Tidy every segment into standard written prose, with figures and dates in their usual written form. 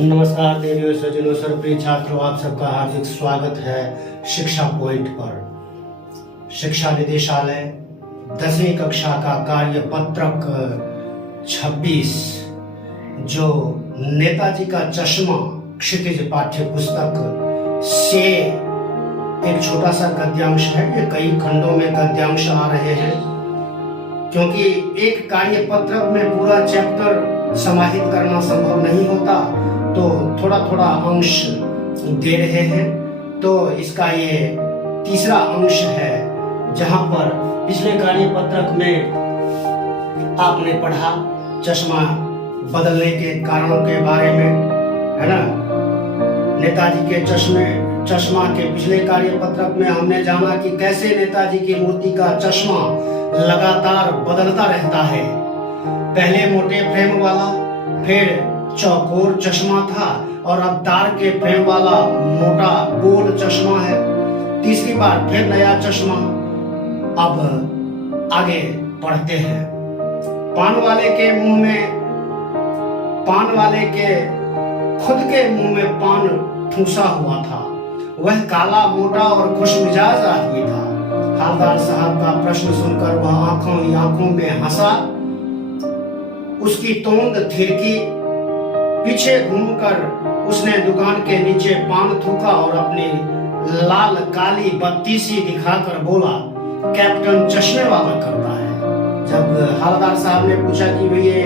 नमस्कार देवियों सज्जनों सर्वप्रिय छात्रों, आप सबका हार्दिक स्वागत है शिक्षा पॉइंट पर। शिक्षा निदेशालय 10वीं कक्षा का कार्य पत्रक 26 जो नेताजी का चश्मा क्षितिज पाठ्य पुस्तक से एक छोटा सा गद्यांश है। ये कई खंडों में गद्यांश आ रहे हैं क्योंकि एक कार्य पत्रक में पूरा चैप्टर समाहित करना संभव नहीं होता, तो थोड़ा थोड़ा अंश दे रहे हैं। तो इसका ये तीसरा अंश है जहां पर पिछले कार्य पत्रक में आपने पढ़ा चश्मा बदलने के कारणों के बारे में, है ना। नेताजी के चश्मा के पिछले कार्य पत्रक में हमने जाना कि कैसे नेताजी की मूर्ति का चश्मा लगातार बदलता रहता है। पहले मोटे फ्रेम वाला, फिर चौकोर चश्मा था और अब तार के फ्रेम वाला मोटा गोल चश्मा है। तीसरी बार फिर नया चश्मा। अब आगे पढ़ते हैं। पान वाले के खुद के मुंह में पान ठूसा हुआ था। वह काला, मोटा और खुशमिजाज आदमी था। हवलदार साहब का प्रश्न सुनकर वह आंखों ही आंखों में हंसा। उसकी तोंद थिरकी। पीछे घूमकर उसने दुकान के नीचे पान थूका और अपनी लाल काली बत्तीसी दिखाकर बोला, कैप्टन चश्मे वाला करता है। जब हवलदार साहब ने पूछा कि भैया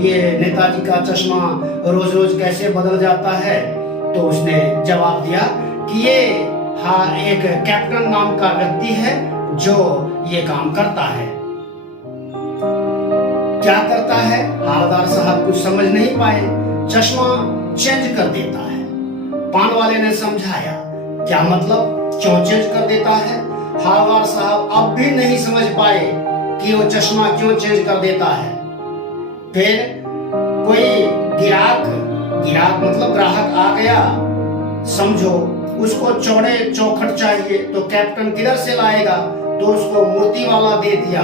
ये नेताजी का चश्मा रोज रोज कैसे बदल जाता है, तो उसने जवाब दिया कि ये एक कैप्टन नाम का व्यक्ति है जो ये काम करता है। क्या करता है? हवलदार साहब कुछ समझ नहीं पाए। चश्मा चेंज कर देता है। पान वाले ने समझाया, क्या मतलब, क्यों चेंज कर देता है? हवलदार साहब अब भी नहीं समझ पाए कि वो चश्मा क्यों चेंज कर देता है। फिर कोई गिराक मतलब ग्राहक आ गया, समझो उसको चौड़े चौखट चाहिए, तो कैप्टन किधर से लाएगा? तो उसको मूर्ति वाला दे दिया।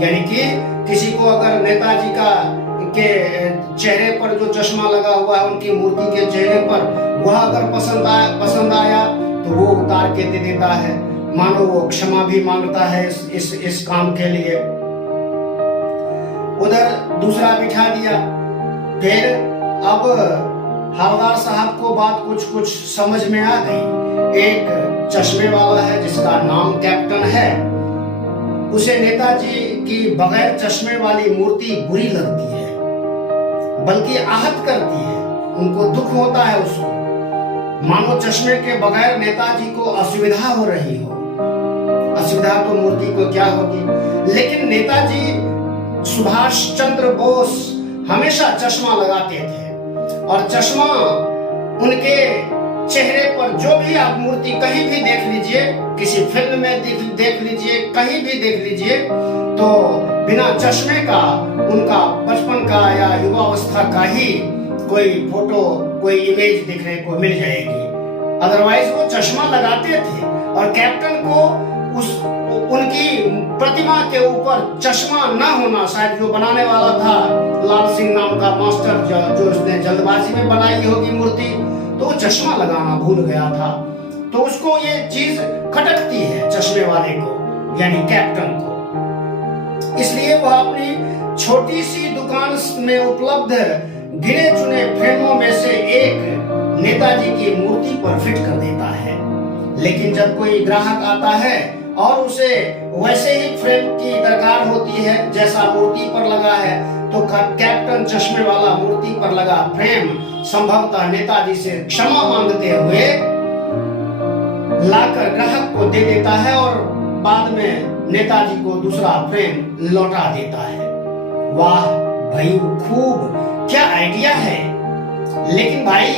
यानी कि किसी को अगर नेताजी के चेहरे पर जो चश्मा लगा हुआ है, उनकी मूर्ति के चेहरे पर, वह अगर पसंद आया तो वो उतार के दे देता है। मानो वो क्षमा भी मांगता है इस काम के लिए। उधर दूसरा बिठा दिया। फिर अब हवलदार साहब को बात कुछ समझ में आ गई। एक चश्मे वाला है जिसका नाम कैप्टन है, उसे नेताजी की बगैर चश्मे वाली मूर्ति बुरी लगती है, बल्कि आहत करती है। उनको दुख होता है उसको, मानो चश्मे के बगैर नेताजी को असुविधा हो रही हो। असुविधा तो मूर्ति को क्या होगी, लेकिन नेताजी सुभाष चंद्र बोस हमेशा चश्मा लगाते थे और चश्मा उनके चेहरे पर, जो भी आप मूर्ति कहीं भी देख लीजिए, किसी फिल्म में देख लीजिए, कहीं भी देख लीजिए, तो बिना चश्मे का उनका बचपन का या युवावस्था का ही कोई फोटो, कोई इमेज देखने को मिल जाएगी। अदरवाइज वो चश्मा लगाते थे और कैप्टन को उनकी प्रतिमा के ऊपर चश्मा न होना, शायद जो बनाने वाला था लाल सिंह नाम का मास्टर, जो उसने जल्दबाजी में बनाई होगी मूर्ति, तो वो चश्मा लगाना भूल गया था। तो उसको ये चीज खटकती है चश्मे वाले को, यानी कैप्टन को। इसलिए वह अपनी छोटी सी दुकान में उपलब्ध गिने चुने फ्रेमों में से एक नेताजी की मूर्ति पर फिट कर देता है। लेकिन जब कोई ग्राहक आता है और उसे वैसे ही फ्रेम की दरकार होती है जैसा मूर्ति पर लगा है, तो कैप्टन चश्मे वाला मूर्ति पर लगा फ्रेम संभवतः नेताजी से क्षमा मांगते हुए लाकर ग्राहक को दे देता है और बाद में नेताजी को दूसरा फ्रेम लौटा देता है। वाह भाई, खूब, क्या आइडिया है। लेकिन भाई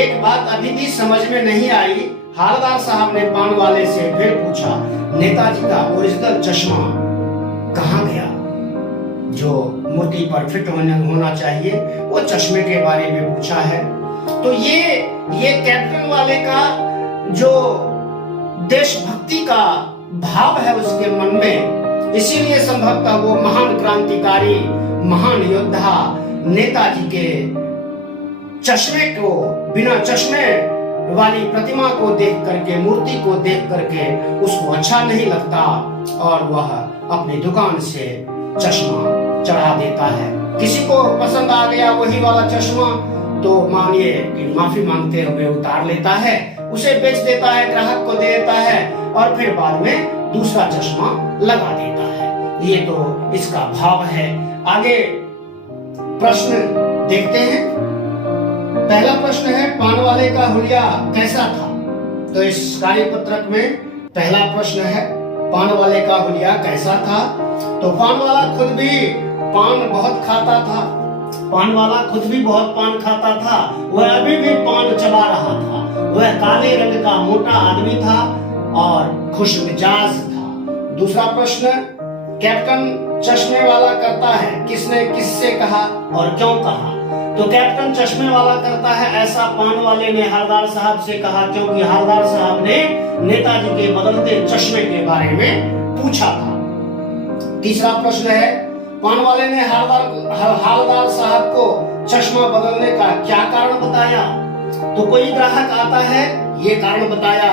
एक बात अभी भी समझ में नहीं आई। हवलदार साहब ने पान वाले से फिर पूछा, नेताजी का ओरिजिनल चश्मा कहाँ गया जो मूर्ति पर फिट होना चाहिए? वो चश्मे के बारे में पूछा है। तो ये कैप्टन वाले का जो देशभक्ति का भाव है उसके मन में, इसीलिए संभवतः वो महान क्रांतिकारी, महान योद्धा नेताजी के चश्मे को, बिना चश्मे वाली प्रतिमा को देख करके, मूर्ति को देख करके उसको अच्छा नहीं लगता और वह अपनी दुकान से चश्मा चढ़ा देता है। किसी को पसंद आ गया वही वाला चश्मा तो मानिए कि माफी मांगते हुए उतार लेता है, उसे बेच देता है, ग्राहक को दे देता है और फिर बाद में दूसरा चश्मा लगा देता है। ये तो इसका भाव है। आगे प्रश्न देखते हैं। पहला प्रश्न है, पान वाले का हुलिया कैसा था? तो इस कार्यपत्रक में पहला प्रश्न है, पान वाले का हुलिया कैसा था? तो पान वाला खुद भी पान बहुत खाता था। पान वाला खुद भी बहुत पान खाता था। वह अभी भी पान चबा रहा था। वह काले रंग का मोटा आदमी था और खुशमिजाज था। दूसरा प्रश्न, कैप्टन चश्मे वाला करता है, किसने किससे कहा और क्यों कहा? तो कैप्टन चश्मे वाला करता है ऐसा पान वाले ने हरदार साहब से कहा क्योंकि हरदार साहब ने नेताजी के बदलते चश्मे के बारे में पूछा था। तीसरा प्रश्न है, पान वाले ने हरदार साहब को चश्मा बदलने का क्या कारण बताया? तो कोई ग्राहक आता है, ये कारण बताया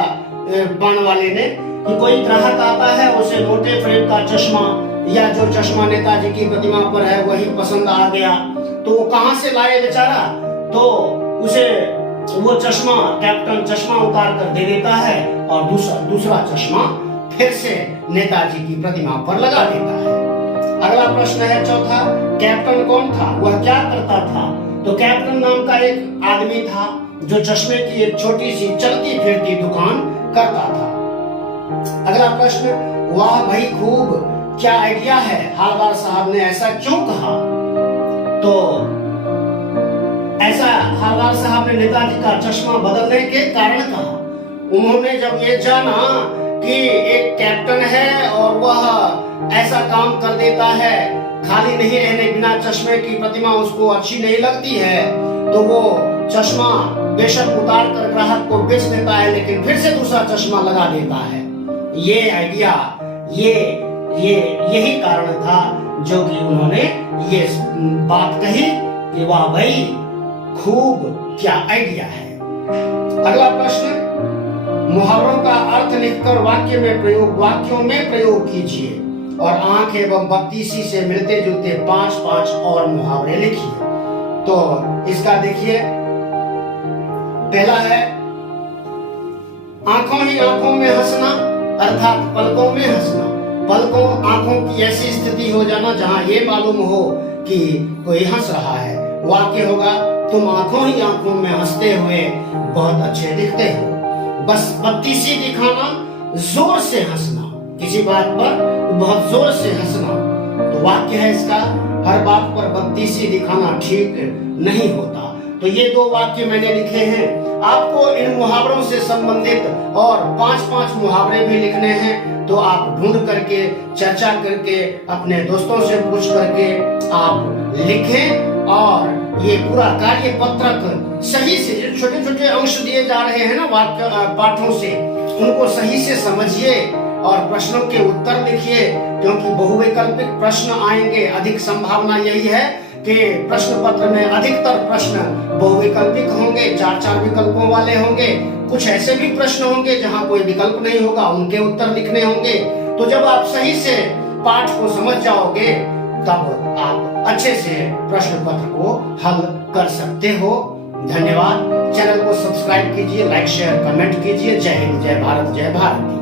पान वाले ने कि कोई ग्राहक आता है, उसे मोटे फ्रेम का चश्मा या जो चश्मा नेताजी की प्रतिमा पर है वही पसंद आ गया, तो वो कहां से लाए बेचारा? तो उसे वो चश्मा, कैप्टन चश्मा उतार कर दे देता है और दूसरा चश्मा फिर से नेताजी की प्रतिमा पर लगा देता है। अगला प्रश्न है चौथा, कैप्टन कौन था, वह क्या करता था? तो कैप्टन नाम का एक आदमी था जो चश्मे की एक छोटी सी चलती फिरती दुकान करता था। अगला प्रश्न, वाह भाई खूब, क्या आइडिया है, हरदार साहब ने ऐसा क्यों कहा? तो ऐसा हरदार साहब ने नेताजी का चश्मा बदलने के कारण कहा। उन्होंने जब ये जाना कि एक कैप्टन है और वह ऐसा काम कर देता है, खाली नहीं रहने बिना चश्मे की प्रतिमा उसको अच्छी नहीं लगती है, तो वो चश्मा बेशक उतार कर ग्राहक को बेच देता है लेकिन फिर से दूसरा चश्मा लगा देता है। ये आइडिया, यही कारण था जो कि उन्होंने ये बात कही कि वाह भाई खूब, क्या आइडिया है। अगला प्रश्न, मुहावरों का अर्थ लिखकर वाक्यों में प्रयोग कीजिए और आंख एवं बत्तीसी से मिलते जुलते 5-5 और मुहावरे लिखिए। तो इसका देखिए, पहला है, आंखों ही आंखों में हंसना अर्थात पलकों में हंसना। पलकों, आंखों की ऐसी स्थिति हो जाना जहां ये मालूम हो कि कोई हंस रहा है। वाक्य होगा, तुम आंखों ही आंखों में हंसते हुए बहुत अच्छे दिखते हो। बस बत्तीसी दिखाना, जोर से हंसना, किसी बात पर बहुत जोर से हंसना। तो वाक्य है इसका, हर बात पर बत्तीसी दिखाना ठीक नहीं होता। तो ये 2 वाक्य मैंने लिखे हैं। आपको इन मुहावरों से संबंधित और 5-5 मुहावरे भी लिखने हैं, तो आप ढूंढ करके, चर्चा करके, अपने दोस्तों से पूछ करके आप लिखें और ये पूरा कार्य पत्रक सही से, छोटे छोटे अंश दिए जा रहे हैं ना वाक्य पाठों से, उनको सही से समझिए और प्रश्नों के उत्तर लिखिए, क्योंकि बहुविकल्पिक प्रश्न आएंगे। अधिक संभावना यही है कि प्रश्न पत्र में अधिकतर प्रश्न बहुविकल्पिक होंगे, 4-4 विकल्पों वाले होंगे। कुछ ऐसे भी प्रश्न होंगे जहां कोई विकल्प नहीं होगा, उनके उत्तर लिखने होंगे। तो जब आप सही से पाठ को समझ जाओगे तब आप अच्छे से प्रश्न पत्र को हल कर सकते हो। धन्यवाद। चैनल को सब्सक्राइब कीजिए, लाइक शेयर कमेंट कीजिए। जय हिंद, जय भारत, जय भारत।